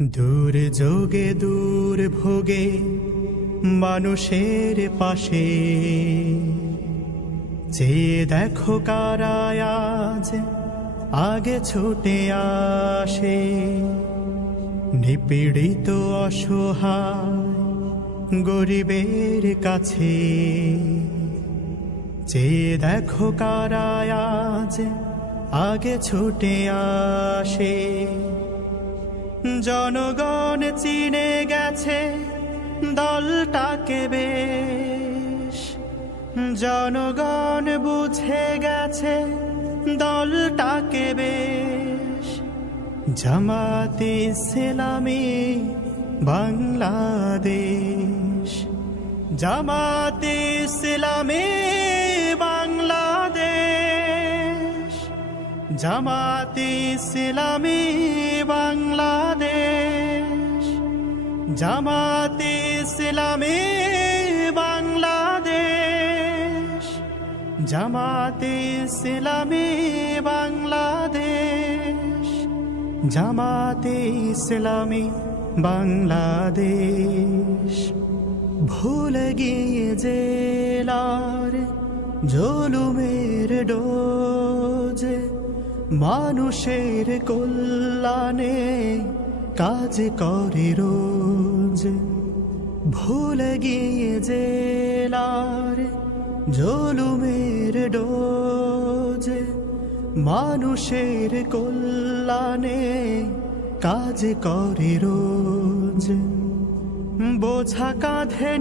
দূর যোগে দূর ভোগে মানুষের পাশে চেয়ে দেখো কারা আজ আগে ছুটে আসে। নিপীড়িত অসহায় গরিবের কাছে চেয়ে দেখো কারা আজ আগে ছুটে আসে। জনগণ চিনে গেছে দলটাকে বেশ, জনগণ বুঝে গেছে দলটাকে বেশ। জামাতে ইসলামী বাংলাদেশ, জামাতে ইসলামী বাংলাদেশ, জামাতে ইসলামী বাংলাদেশ, জামাতে ইসলামী বাংলাদেশ, জামাতে ইসলামী বাংলাদেশ, জামাতে ইসলামী বাংলাদেশ। ভুলে গিয়ে জেলার জুলুমের ডোজ, মানুষের কল্যাণে কাজ করে রোজ। ভুলে গিয়ে জেলার জুলুমের ডোজ, মানুষের কল্যাণে কাজ করে রোজ। বোঝা কাঁধে